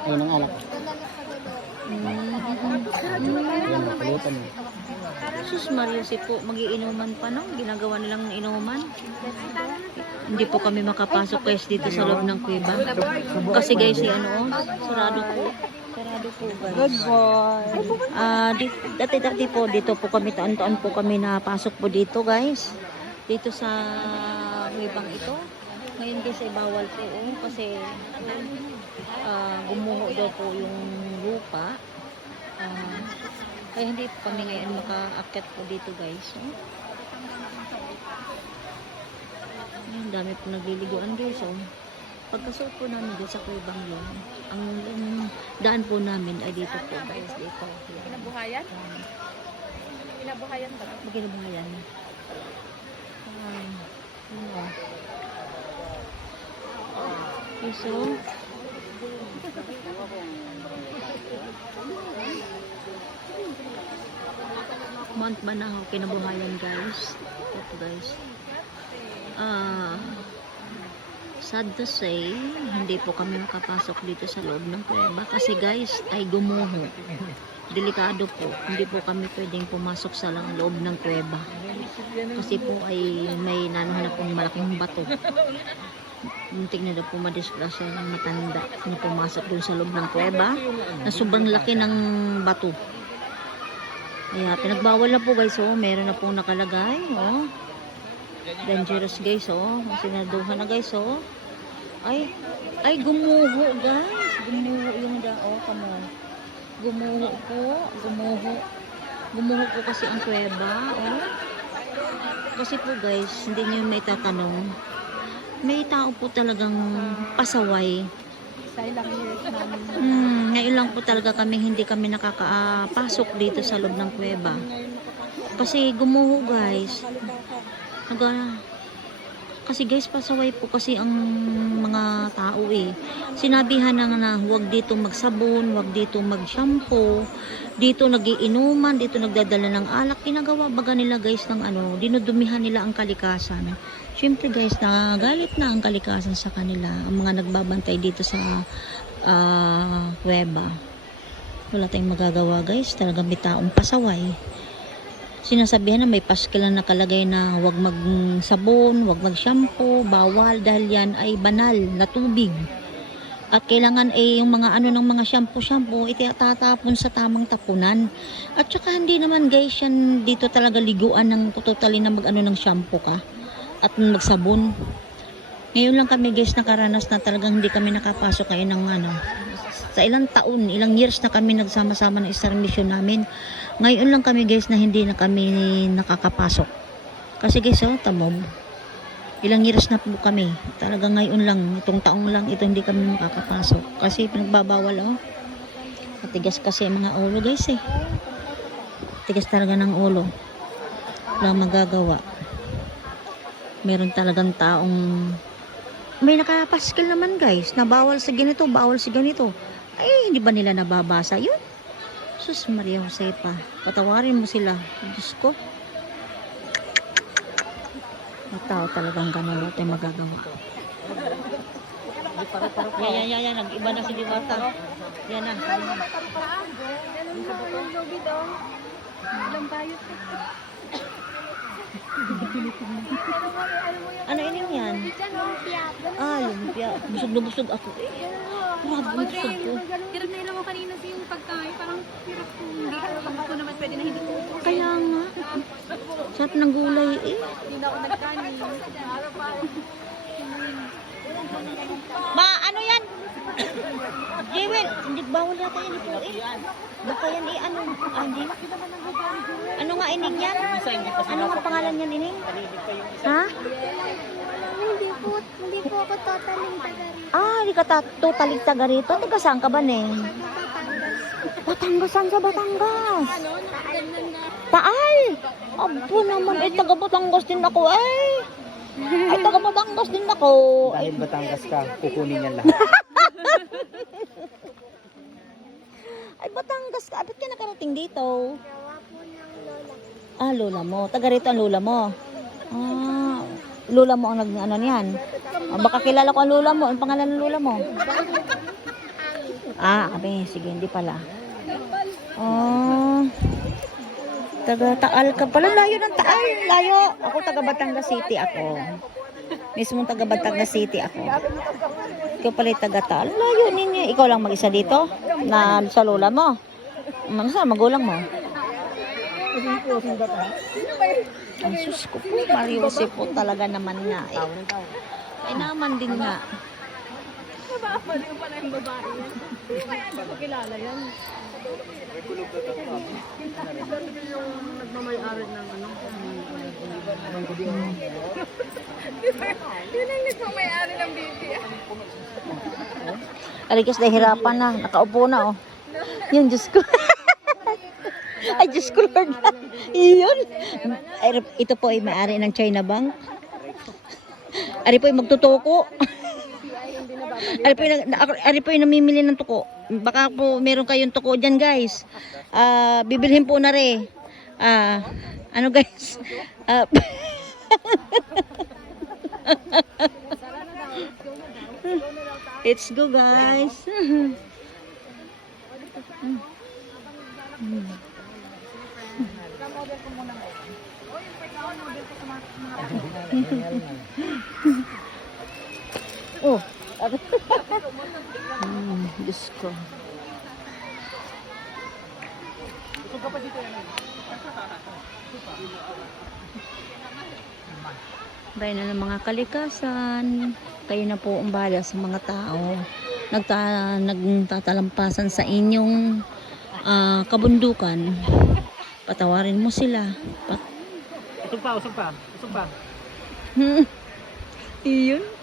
Ayun ang alak. Ayun, pulutan mo. Sus Mario si po, magiinuman pa no? Ginagawa nilang inuman. Hindi po kami makapasok guys dito sa loob ng kuweba. Kasi guys, si ano, sarado po. Sarado po guys. Good boy. Ah, di, dati-dati po dito po kami taan-taan po kami napasok po dito guys. Dito sa kuwebang ito. Ngayon guys ay bawal po oh, kasi ah, gumuho daw po yung lupa. Ah, kaya hindi po kami ngayon makaakyat po dito guys. Oh. Ang dami po nagliliguan guys. Oh. Pagkasuot po namin dito sa kuwebang yun, ang, ang daan po namin ay dito po guys. Dito. Yan. Kinabuhayan? Yan. Kinabuhayan ba? Magkinabahayan. Ah, ano. Piso. Month ba na ako kinabuhayan guys? Ito guys. Ah, sad to say, hindi po kami makapasok dito sa loob ng kuweba kasi guys ay gumuho. Delikado po. Hindi po kami pwedeng pumasok sa lang loob ng kuweba. Kasi po ay may nanuhan na pong malaking bato. Muntik na daw po madisgrasya ng matanda na pumasok dun sa loob ng kuweba na sobrang laki ng bato. Kaya pinagbawal na po guys oh. Meron na pong nakalagay oh. Dangerous guys oh. Sinaduhan na guys oh. Ay, ay gumuho guys. Gumuho yung dao. Come on. Gumuho po. Gumuho. Gumuho po kasi ang kuweba. Oh. Kasi po guys, hindi nyo may tatanong. May tao po talagang pasaway. Sa ilang years namin. Hmm, ngayon lang po talaga kami hindi kami nakakapasok dito sa loob ng kuweba. Kasi gumuho guys. Naga, kasi guys, pasaway po kasi ang mga tao eh. Sinabihan na na huwag dito magsabon, huwag dito mag-shampoo, dito nagiinuman, dito nagdadala ng alak. Ginagawa baga nila guys ng ano, dinudumihan nila ang kalikasan. Siyempre guys, nagalit na ang kalikasan sa kanila, ang mga nagbabantay dito sa ah, kuweba. Wala tayong magagawa guys, talagang may taong pasaway sinasabihan na may paskil na nakalagay na huwag magsabon, huwag mag-shampoo, bawal dahil yan ay banal na tubig. At kailangan ay yung mga ano ng mga shampoo-shampoo ititatapon sa tamang tapunan. At saka hindi naman guys yan dito talaga liguan ng totally na mag ano ng shampoo ka at magsabon. Ngayon lang kami guys nakaranas na talagang hindi kami nakapasok ngayon ng ano sa ilang taon, ilang years na kami nagsama-sama ng isang mission namin. Ngayon lang kami guys na hindi na kami nakakapasok. Kasi guys, oh, tamob. Ilang years na po kami. Talaga ngayon lang, itong taong lang, ito hindi kami makakapasok. Kasi pinagbabawal, oh. Matigas kasi mga ulo guys eh. Tigas talaga ng ulo. Walang magagawa. Meron talagang taong may nakapaskil naman guys na bawal sa ganito, bawal sa ganito. Ay, hindi ba nila nababasa yun? Sus Maria Jose pa. Patawarin mo sila. Diyos ko. May tao talagang ganun. Tayong magagawa. Yan, yan, yan, yan. Nag-iba na si Diwata. Yan na. Ano ini yan? Ah, lumpia. Busog na busog ako. Eh, grabe busog ko. Hirap na ilang mo kanina sa yung pagkain. Parang hirap ko. Hindi ko naman pwede na hindi ko. Kaya nga. Sarap ng gulay eh. Hindi na ako nagkanin. Ma, ano yan? Jewel, hindi bawal yata yan ito eh. Baka yan eh, ano? Ah, hindi. Ano nga ining yan? Ano nga pangalan yan ining? Ha? Po, hindi po ako totaling taga rito. Ah, hindi ka ta- totally taga rito. Taga saan ka ba, Neng? Batangas. Batangas, saan sa Batangas? Taal! Abo naman, eh, taga Batangas din ako, eh. Ay, taga Batangas din ako. Ay, Dahil Batangas ka, kukunin yan lahat. ay Batangas ka. Ba't ka nakarating dito? Gawa po ng lola. Ah, lola mo. Taga rito ang lola mo. Ah, lola mo ang nag ano niyan. Ah, baka kilala ko ang lola mo. Ang pangalan ng lola mo? Ah, abe, sige, hindi pala. Oh. Taga Taal ka pala. Layo ng Taal. Layo. Ako taga Batangas City ako. Mismong taga Batangas City ako. Ikaw pala taga Taal. Layo ninyo. Ikaw lang mag-isa dito? Na sa lola mo? Mga magulang mo? Ang sus ko po. Mario po talaga naman nga eh. Ay naman din nga. Yun ang nagmamayari ng baby. Aligis nahihirapan na. Nakaupo na oh. Yun, Diyos ko. Ay, Diyos ko, Lord. Ay, ito po ay may-ari ng China Bank. Ari po ay magtutuko. Ari po yung, ari po yung namimili ng tuko. Baka po meron kayong tuko dyan guys. Ah, bibilhin po na rin. Ah, ano guys? Ah, Let's go guys. oh. Hmm, Diyos ko. Bayan na ng mga kalikasan. Kayo na po ang bahala sa mga tao. Nagta, nagtatalampasan sa inyong ah, kabundukan. Patawarin mo sila. Pat Usog pa, usog pa. Usog pa. Iyon.